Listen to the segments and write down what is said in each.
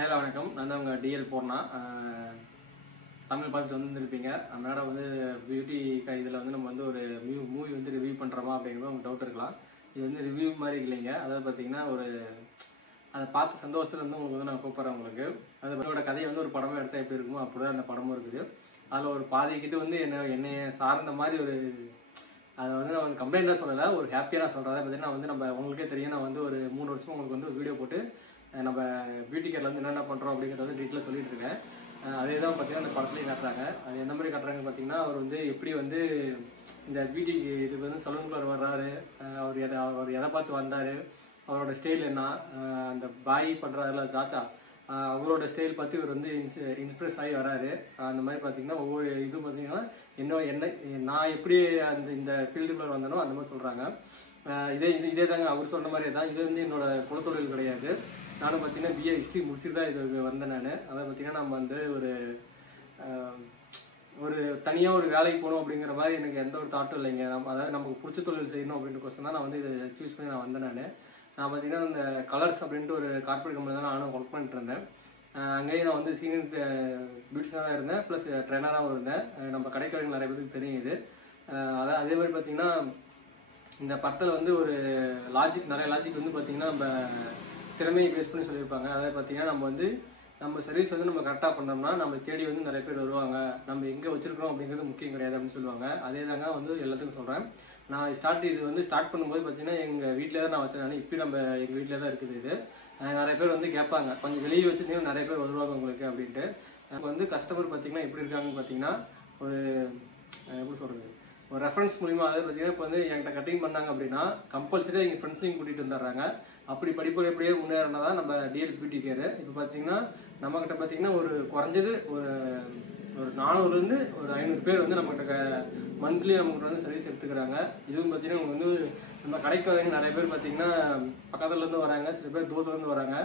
Hello வணக்கம். நான் தான் உங்கள் டிஎல் போர்னா. தமிழ் பார்த்துட்டு வந்துருப்பீங்க. மேடம் வந்து பியூட்டி இதில் வந்து நம்ம வந்து ஒரு மூவி வந்து ரிவ்யூ பண்ணுறோமா அப்படிங்கிறது உங்களுக்கு டவுட் இருக்கலாம். இது வந்து ரிவ்யூ மாதிரி இல்லைங்க. அதாவது பார்த்தீங்கன்னா அதை பார்த்து சந்தோஷத்தில் வந்து உங்களுக்கு வந்து நான் கூப்பிட்றேன். உங்களுக்கு அதோட கதையை வந்து ஒரு படமாக எடுத்தால் எப்படி இருக்குமோ அப்படி தான் அந்த படமும் இருக்குது. அதில் ஒரு பாதிக்கிட்டு வந்து என்னைய சார்ந்த மாதிரி ஒரு அதை வந்து நான் வந்து கம்ப்ளைண்ட்டாக சொல்லலை, ஒரு ஹாப்பியாக நான் சொல்கிறேன். பார்த்தீங்கன்னா வந்து நம்ம உங்களுக்கே தெரியும், நான் வந்து ஒரு 3 வருஷமாக உங்களுக்கு வந்து வீடியோ போட்டு நம்ம பியூட்டி கேரில் வந்து என்னென்ன பண்ணுறோம் அப்படிங்கிறத வந்து டீட்டெயிலாக சொல்லிட்டு இருக்கேன். அதே தான் பார்த்தீங்கன்னா அந்த படத்துலேயும் காட்டுறாங்க. அது எந்த மாதிரி காட்டுறாங்கன்னு பார்த்தீங்கன்னா, அவர் வந்து எப்படி வந்து இந்த பியூட்டி இதுக்கு வந்து சலூனுக்குள்ள வர்றாரு, அவர் எதை பார்த்து வந்தார், அவரோட ஸ்டைல் என்ன, அந்த பாய் பண்ணுறாருல சாச்சா, அவரோட ஸ்டைல் பார்த்து இவர் வந்து இன்ஸ்பிரஸ் ஆகி வராரு. அந்த மாதிரி பார்த்தீங்கன்னா ஒவ்வொரு இது பார்த்தீங்கன்னா நான் எப்படி இந்த ஃபீல்டுக்குள்ள வந்தனோ அந்த மாதிரி சொல்கிறாங்க. இதே தாங்க அவர் சொன்ன மாதிரியே தான். இது வந்து என்னோட குலத்தொழில் கிடையாது. நானும் பார்த்தீங்கன்னா பிஏ ஹிஸ்ட்ரி முடிச்சுட்டு தான் இதுக்கு வந்தேன் நான். அதை பார்த்தீங்கன்னா நம்ம வந்து ஒரு தனியாக ஒரு வேலைக்கு போகணும் அப்படிங்கிற மாதிரி எனக்கு எந்த ஒரு தாட்டும் இல்லைங்க. அதாவது நமக்கு பிடிச்ச தொழில் செய்யணும் அப்படின்ற கொஸ்டின் தான் நான் வந்து இதை சூஸ் பண்ணி நான் வந்தேன். நான் பார்த்தீங்கன்னா இந்த கலர்ஸ் அப்படின்ட்டு ஒரு கார்பரேட் கம்பெனி தான் நானும் ஒர்க் பண்ணிட்டு இருந்தேன். அங்கேயும் நான் வந்து சீனியர் பியூட்டிஷனாக இருந்தேன், ப்ளஸ் ட்ரெயினராகவும் இருந்தேன். நம்ம கடைக்காரங்க நிறைய பேருக்கு தெரியும் இது. அதே மாதிரி பார்த்தீங்கன்னா இந்த படத்தில் வந்து ஒரு நிறைய லாஜிக் வந்து பார்த்தீங்கன்னா நம்ம திறமையை பேஸ் பண்ணி சொல்லியிருப்பாங்க. அதாவது பார்த்தீங்கன்னா நம்ம சர்வீஸ் வந்து நம்ம கரெக்டாக பண்ணோம்னா நம்ம தேடி வந்து நிறைய பேர் வருவாங்க. நம்ம எங்கே வச்சிருக்கிறோம் அப்படிங்கிறது முக்கியம் கிடையாது அப்படின்னு சொல்லுவாங்க. அதே தாங்க வந்து எல்லாத்துக்கும் சொல்கிறேன். நான் இது வந்து ஸ்டார்ட் பண்ணும்போது பார்த்தீங்கன்னா எங்கள் வீட்டில் தான் நான் வச்சேன். இப்போ நம்ம எங்கள் வீட்டில் தான் இருக்குது. இது நிறைய பேர் வந்து கேட்பாங்க, கொஞ்சம் வெளியே வச்சுருந்தீங்கன்னா நிறைய பேர் வருவாங்க உங்களுக்கு அப்படின்ட்டு. இப்போ வந்து கஸ்டமர் பார்த்தீங்கன்னா எப்படி இருக்காங்கன்னு பார்த்தீங்கன்னா ஒரு எப்படி சொல்கிறது, ஒரு ரெஃபரன்ஸ் மூலிமா. அதாவது பார்த்தீங்கன்னா இப்போ வந்து என்கிட்ட கட்டிங் பண்ணாங்க அப்படின்னா கம்பல்சரியாக எங்கள் ஃப்ரெண்ட்ஸையும் கூட்டிகிட்டு வந்துடுறாங்க. அப்படி படிப்படியே முன்னேறினா தான் நம்ம டிஎல் பியூட்டி கேரு. இப்போ பார்த்தீங்கன்னா நம்மகிட்ட பார்த்தீங்கன்னா ஒரு குறைஞ்சது ஒரு 400லேருந்து ஒரு 500 பேர் வந்து நம்மகிட்ட மந்த்லி நம்மகிட்ட வந்து சர்வீஸ் எடுத்துக்கிறாங்க. இதுவும் பார்த்தீங்கன்னா அவங்க வந்து நம்ம கடைக்கு வரவங்க நிறைய பேர் பார்த்தீங்கன்னா பக்கத்துலேருந்து வராங்க, சில பேர் தூரத்துலேருந்து வராங்க.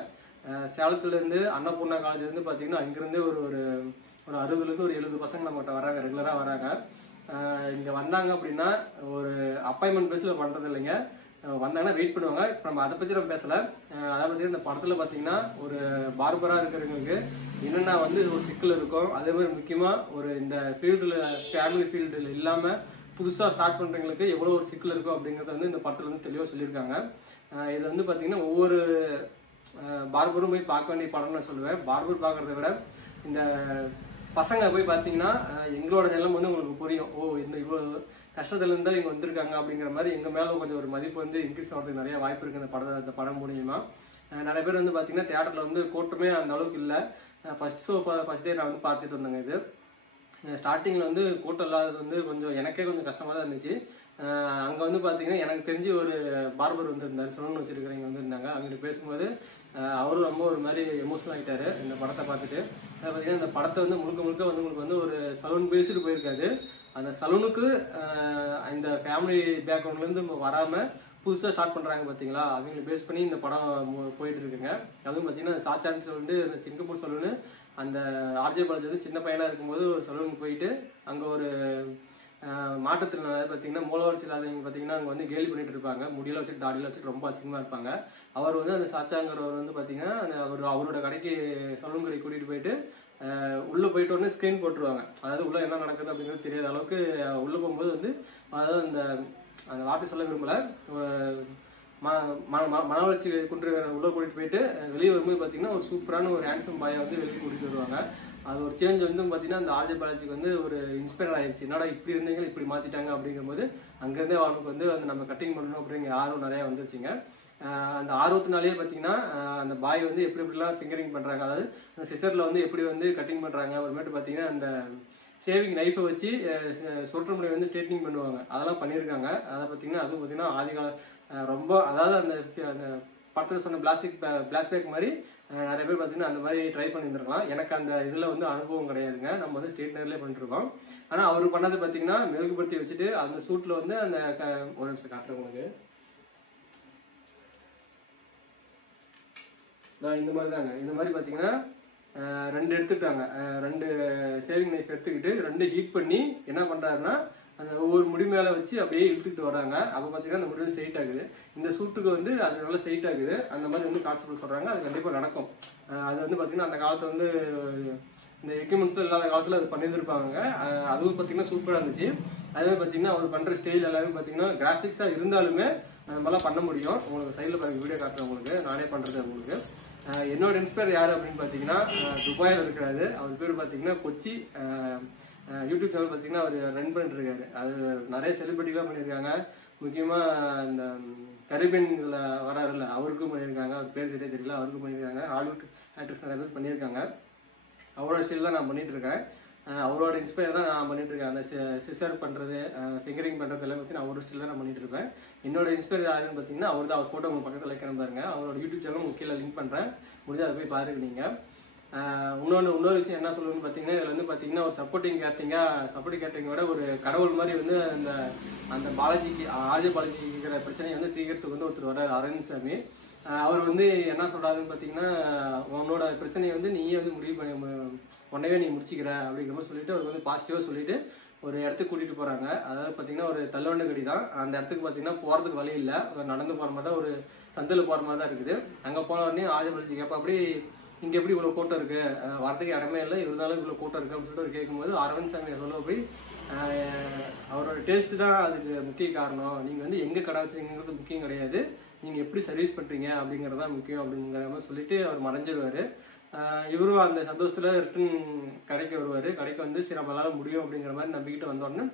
சேலத்துலேருந்து அன்னபூர்ணா காலேஜ்லேருந்து பார்த்தீங்கன்னா அங்கேருந்தே ஒரு 60லேருந்து ஒரு 70 பசங்க நம்மகிட்ட வராங்க, ரெகுலராக வராங்க. இங்கே வந்தாங்க அப்படின்னா ஒரு அப்பாயின்மெண்ட் பேஸில் பண்ணுறது இல்லைங்க. வந்தாங்கன்னா வெயிட் பண்ணுவாங்க. இப்போ நம்ம அதை பற்றி நம்ம பேசலை. அதை பற்றி இந்த படத்தில் பார்த்தீங்கன்னா ஒரு பார்பராக இருக்கிறவங்களுக்கு என்னென்ன வந்து ஒரு சிக்கல் இருக்கும், அதே மாதிரி முக்கியமாக இந்த ஃபீல்டில் ஃபேமிலி ஃபீல்டில் இல்லாமல் புதுசாக ஸ்டார்ட் பண்ணுறவங்களுக்கு எவ்வளோ ஒரு சிக்கல் இருக்கும் அப்படிங்கிறத வந்து இந்த படத்தில் வந்து தெளிவாக சொல்லியிருக்காங்க. இது வந்து பார்த்தீங்கன்னா ஒவ்வொரு பார்பரும் போய் பார்க்க வேண்டிய படம்னு நான் சொல்லுவேன். பார்பர் பார்க்குறத விட இந்த பசங்க போய் பார்த்தீங்கன்னா எங்களோட நிலம் வந்து உங்களுக்கு புரியும். இவ்வளோ கஷ்டத்துலேருந்து தான் இங்கே வந்திருக்காங்க அப்படிங்கிற மாதிரி எங்கள் மேலே கொஞ்சம் ஒரு மதிப்பு வந்து இன்க்ரீஸ் ஆகிறதுக்கு நிறைய வாய்ப்பு இருக்குது இந்த படம் மூலியமா. நிறைய பேர் வந்து பார்த்தீங்கன்னா தியேட்டரில் வந்து கூட்டமே அந்த அளவுக்கு இல்லை. ஃபர்ஸ்ட் டே நான் வந்து பார்த்துட்டு வந்தேங்க. இது ஸ்டார்டிங்கில் வந்து கூட்டம் இல்லாதது வந்து கொஞ்சம் எனக்கே கொஞ்சம் கஷ்டமாக தான் இருந்துச்சு. அங்கே வந்து பார்த்தீங்கன்னா எனக்கு தெரிஞ்சு ஒரு பார்பர் வந்துருந்தார், சலூன் வச்சுருக்கிறவங்க வந்துருந்தாங்க. அவங்ககிட்ட பேசும்போது அவரும் ரொம்ப ஒரு மாதிரி எமோஷனல் ஆகிட்டாரு இந்த படத்தை பார்த்துட்டு. அதை பார்த்தீங்கன்னா இந்த படத்தை வந்து முழுக்க வந்து உங்களுக்கு வந்து ஒரு சலூன் பேஸ்டு போயிருக்காது. அந்த சலூனுக்கு இந்த ஃபேமிலி பேக்ரவுண்ட்லேருந்து வராமல் புதுசாக ஸ்டார்ட் பண்ணுறாங்க பார்த்தீங்களா, அவங்களை பேஸ் பண்ணி இந்த படம் போயிட்டு இருக்குங்க. அதுவும் பார்த்தீங்கன்னா சாச்சான்னு சொல்லிட்டு சிங்கப்பூர் சலூனு, அந்த ஆர்ஜே பாலாஜி வந்து சின்ன பையனாக இருக்கும்போது ஒரு சலூனுக்கு போயிட்டு அங்கே ஒரு மாற்றத்தினால பார்த்தீங்கன்னா மூலவரிசை இல்லாதவங்க பார்த்தீங்கன்னா அங்கே வந்து கேலி பண்ணிட்டு இருப்பாங்க. முடியல வச்சுட்டு தாடியில் வச்சுட்டு ரொம்ப அசிங்கமாக இருப்பாங்க. அவர் வந்து அந்த சாச்சாங்கிறவர் வந்து பார்த்தீங்கன்னா அவரோட கடைக்கு சலூன் கடைக்கு கூட்டிகிட்டு போயிட்டு உள்ளே போயிட்டு உடனே ஸ்க்ரீன் போட்டுருவாங்க. அதாவது உள்ளே என்ன நடக்குது அப்படிங்கிறது தெரியாத அளவுக்கு உள்ளே போகும்போது வந்து அதாவது அந்த வார்த்தை சொல்ல விரும்பலை, மன வளர்ச்சி கொண்டு உள்ளே கூட்டிகிட்டு போயிட்டு வெளியே வரும்போது பார்த்தீங்கன்னா ஒரு சூப்பரான ஒரு ஹேண்ட்ஸம் பாயை வந்து வெளியே கூட்டிகிட்டு வருவாங்க. அது ஒரு சேஞ்ச் வந்து பார்த்தீங்கன்னா அந்த ஆர்ஜே பாலாஜிக்கு வந்து ஒரு இன்ஸ்பயர் ஆயிடுச்சு. என்னடா இப்படி இருந்தீங்க இப்படி மாற்றிட்டாங்க அப்படிங்கும்போது அங்கேருந்தே அவனுக்கு வந்து நம்ம கட்டிங் பண்ணணும் அப்படிங்கிற ஆர்வம் நிறையா வந்துருச்சுங்க. அந்த ஆர்வத்தினாலேயே பார்த்தீங்கன்னா அந்த பாய் வந்து எப்படிலாம் ஃபிங்கரிங் பண்ணுறாங்க, அதாவது அந்த சிசரில் வந்து எப்படி வந்து கட்டிங் பண்ணுறாங்க. அப்புறமேட்டு பார்த்தீங்கன்னா அந்த ஷேவிங் நைஃபை வச்சு சொற்ற முறை வந்து ஸ்ட்ரெயிட்னிங் பண்ணுவாங்க, அதெல்லாம் பண்ணியிருக்காங்க. அதை பார்த்தீங்கன்னா அதுவும் பார்த்தீங்கன்னா ஆதிகால ரொம்ப, அதாவது அந்த படத்தில் சொன்ன பிளாஸ்பேக் மாதிரி நிறைய பேர் பார்த்தீங்கன்னா அந்த மாதிரி ட்ரை பண்ணியிருந்துருக்கலாம். எனக்கு அந்த இதில் வந்து அனுபவம் கிடையாதுங்க. நம்ம வந்து ஸ்ட்ரெயிட்னர்லேயே பண்ணிட்டுருக்கோம். ஆனால் அவர் பண்ணது பார்த்தீங்கன்னா மெழுகுபடுத்தி வச்சுட்டு அந்த சூட்டில் வந்து அந்த ஒரு நிமிஷம் காட்டுறவங்களுக்கு இந்த மாதிரி தாங்க. இந்த மாதிரி பார்த்தீங்கன்னா 2 எடுத்துக்கிட்டாங்க. 2 ஷேவிங் நைஃப் எடுத்துக்கிட்டு 2 ஹீட் பண்ணி என்ன பண்ணுறாருன்னா அந்த ஒவ்வொரு முடி மேலே வச்சு அப்படியே இழுத்துக்கிட்டு வராங்க. அப்போ பார்த்தீங்கன்னா அந்த முடி ஸ்ட்ரைட் ஆகுது. இந்த சூட்டுக்கு வந்து அது நல்லா ஸ்ட்ரைட் ஆகுது. அந்த மாதிரி வந்து கான்செப்ட் சொல்கிறாங்க. அது கண்டிப்பாக நடக்கும். அது வந்து பார்த்தீங்கன்னா அந்த காலத்தில் வந்து இந்த எக்யூப்மெண்ட்ஸ் இல்லாத காலத்தில் அது பண்ணியிருந்திருப்பாங்க. அதுவும் பார்த்தீங்கன்னா சூப்பராக இருந்துச்சு. அதுவே பார்த்தீங்கன்னா அவர் பண்ணுற ஸ்டைல் எல்லாமே பார்த்தீங்கன்னா கிராஃபிக்ஸாக இருந்தாலுமே நம்மளாம் பண்ண முடியும். உங்களுக்கு சைடில் பாருங்க வீடியோ காட்டுறேன் உங்களுக்கு, நானே பண்ணுறது உங்களுக்கு. என்னோட இன்ஸ்பயர் யார் அப்படின்னு பார்த்தீங்கன்னா துபாயில் இருக்கிறாரு. அவர் பேர் பார்த்தீங்கன்னா கொச்சி. யூடியூப் சேனல் பார்த்தீங்கன்னா அவர் ரன் பண்ணிட்டு இருக்காரு. அது நிறைய செலிபிரிட்டிலாம் பண்ணியிருக்காங்க. முக்கியமாக இந்த கரீபியன்ல வராருல்ல அவருக்கும் பண்ணியிருக்காங்க. அவர் பேர் தெரியல, அவருக்கும் பண்ணியிருக்காங்க. ஹாலிவுட் ஆக்டர்ஸ் நிறைய பேர் பண்ணியிருக்காங்க. அவரோட ஸ்டைல் தான் நான் பண்ணிட்டு இருக்கேன். அவரோட இன்ஸ்பயர் தான் நான் பண்ணிட்டு இருக்கேன். அந்த சிசர் பண்ணுறது, ஃபிங்கரிங் பண்ணுறது எல்லாம் பார்த்தீங்கன்னா அவரோட ஸ்டைல் தான் நான் பண்ணிட்டு இருப்பேன். என்னோட இன்ஸ்பயர் யாருன்னு பார்த்தீங்கன்னா அவர் தான். அவர் ஃபோட்டோ உங்கள் பக்கத்தில் வைக்கிறேன் பாருங்க. அவரோட யூடியூப் சேனல் உங்களுக்கு கீழே லிங்க் பண்ணுறேன், முடிஞ்சால் அதை போய் பாருங்க நீங்கள். இன்னொரு விஷயம் என்ன சொல்லுன்னு பார்த்தீங்கன்னா, இதில் வந்து பார்த்தீங்கன்னா ஒரு சப்போர்ட்டிங் கேரக்டரிங்கோட ஒரு கடவுள் மாதிரி வந்து அந்த பாலாஜிக்கு ஆர்ஜே பாலாஜிக்கு இருக்கிற பிரச்சனையை வந்து தீர்க்கிறதுக்கு வந்து ஒருத்தர் வர்றாரு, அரவிந்த்சாமி. அவர் வந்து என்ன சொல்றாருன்னு பார்த்தீங்கன்னா, உன்னோட பிரச்சனையை வந்து நீயே வந்து முடிவு பண்ணி உடனே நீ முடிச்சுக்கிற அப்படிங்கிற மாதிரி சொல்லிட்டு அவர் வந்து பாசிட்டிவாக சொல்லிட்டு ஒரு இடத்துக்கு கூட்டிட்டு போறாங்க. அதாவது பார்த்தீங்கன்னா ஒரு தள்ளுவண்ட கடி தான். அந்த இடத்துக்கு பார்த்தீங்கன்னா போறதுக்கு வழி இல்லை, நடந்து போற மாதிரி தான், ஒரு சந்தில் போற மாதிரி தான் இருக்குது. அங்கே போன உடனே ஆர்ஜே பாலாஜி கேட்பா, அப்படி இங்கே எப்படி இவ்வளோ கூட்டம் இருக்கு, வரதுக்கு இடமே இல்லை, இருந்தாலும் இவ்வளோ கூட்டம் இருக்கு அப்படின்னு சொல்லிட்டு கேட்கும்போது அரவிந்த் சாமி சொல்ல போய் அவரோட டேஸ்ட் தான் அதுக்கு முக்கிய காரணம். நீங்க வந்து எங்க கடை வச்சுங்கிறது முக்கியம் கிடையாது, நீங்க எப்படி சர்வீஸ் பண்றீங்க அப்படிங்கிறது தான் முக்கியம் அப்படிங்கிற மாதிரி சொல்லிட்டு அவர் மறைஞ்சிருவாரு. இவரும் அந்த சந்தோஷத்துல ரிட்டன் கடைக்கு வருவாரு. கடைக்கு வந்து சரி நம்மளால முடியும் அப்படிங்கிற மாதிரி நம்பிக்கிட்டு வந்தோடனே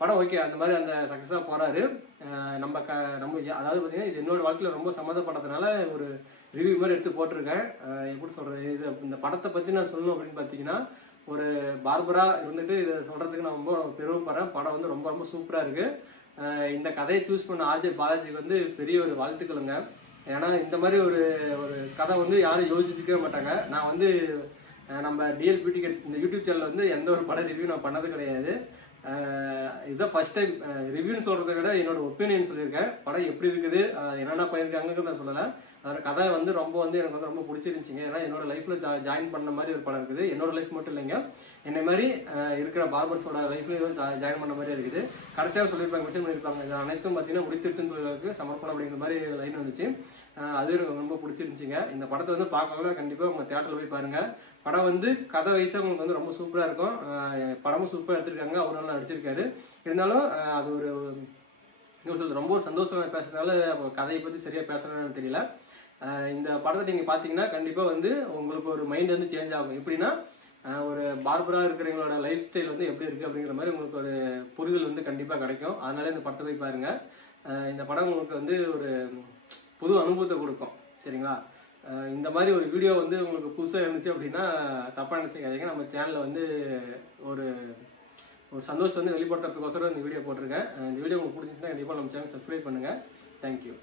படம் ஓகே அந்த மாதிரி அந்த சக்ஸஸா போறாரு. நம்ம அதாவது பார்த்தீங்கன்னா இது என்னோட வாழ்க்கையில ரொம்ப சம்மந்தப்பட்டதுனால ஒரு ரிவ்யூ மாதிரி எடுத்து போட்டிருக்கேன். எப்படி சொல்றது, இது இந்த படத்தை பத்தி நான் சொல்லணும் அப்படின்னு பார்த்தீங்கன்னா, ஒரு பார்பரா இருந்துட்டு இதை சொல்றதுக்கு நான் ரொம்ப பெருமைப்படுறேன். படம் வந்து ரொம்ப ரொம்ப சூப்பரா இருக்கு. இந்த கதையை சூஸ் பண்ண ஆர்ஜே பாலாஜிக்கு வந்து பெரிய ஒரு வாழ்த்துக்களுங்க. ஏன்னா இந்த மாதிரி ஒரு கதை வந்து யாரும் யோசிச்சுக்கவே மாட்டாங்க. நான் வந்து நம்ம டிஎல் பியூட்டி இந்த யூடியூப் சேனல் வந்து எந்த ஒரு படம் ரிவ்யூ நான் பண்ணது கிடையாது. இதுதான் ஃபர்ஸ்ட் டைம் ரிவ்யூன்னு சொல்றதை விட என்னோட ஒப்பீனியன் சொல்லியிருக்கேன். படம் எப்படி இருக்குது, என்னென்ன பண்ணியிருக்காங்கன்னு நான் சொல்லலை. அதோட கதை வந்து எனக்கு வந்து ரொம்ப பிடிச்சிருந்துச்சிங்க. ஏன்னா என்னோட லைஃப்ல ஜாயின் பண்ண மாதிரி ஒரு படம் இருக்குது. என்னோட லைஃப் மட்டும் இல்லைங்க, என்னை மாதிரி இருக்கிற பார்பர்ஸோட லைஃப்லயும் ஜாயின் பண்ண மாதிரி இருக்குது. கடைசியாக சொல்லியிருப்பாங்க, மென்ஷன் பண்ணியிருப்பாங்க, இது அனைத்தும் பார்த்தீங்கன்னா முடித்திருத்துக்கு சமர்ப்பணம் அப்படிங்கிற மாதிரி லைன் வந்துச்சு. அது எனக்கு ரொம்ப பிடிச்சிருந்துச்சிங்க. இந்த படத்தை வந்து பார்க்கலாம், கண்டிப்பாக உங்க தியேட்டர்ல போய் பாருங்க. படம் வந்து கதை வயசா உங்களுக்கு வந்து ரொம்ப சூப்பரா இருக்கும். படமும் சூப்பரா எடுத்திருக்காங்க, அவரு நல்லா நடிச்சிருக்காரு. இருந்தாலும் அது ஒரு ரொம்ப ஒரு சந்தோஷமா பேசுறதுனால கதையை பத்தி சரியா பேசுறேன்னு தெரியல. இந்த படத்தை நீங்க பாத்தீங்கன்னா கண்டிப்பா வந்து உங்களுக்கு ஒரு மைண்ட் வந்து சேஞ்ச் ஆகும். எப்படின்னா ஒரு பார்பரா இருக்கிறவங்களோட லைஃப் ஸ்டைல் வந்து எப்படி இருக்கு அப்படிங்கிற மாதிரி உங்களுக்கு ஒரு புரிதல் வந்து கண்டிப்பா கிடைக்கும். அதனால இந்த படத்தை போய் பாருங்க. இந்த படம் உங்களுக்கு வந்து ஒரு புது அனுபவத்தை கொடுக்கும். சரிங்களா? இந்த மாதிரி ஒரு வீடியோ வந்து உங்களுக்கு புதுசாக இருந்துச்சு அப்படின்னா தப்பாக நினைச்சுக்காதீங்க. நம்ம சேனலில் வந்து ஒரு சந்தோஷம் வந்து வெளிப்படுத்துறதுக்கோசரம் இந்த வீடியோ போட்டிருக்கேன். இந்த வீடியோ உங்களுக்கு பிடிச்சிருந்தா கண்டிப்பாக நம்ம சேனல் சப்ஸ்கிரைப் பண்ணுங்கள். தேங்க்யூ.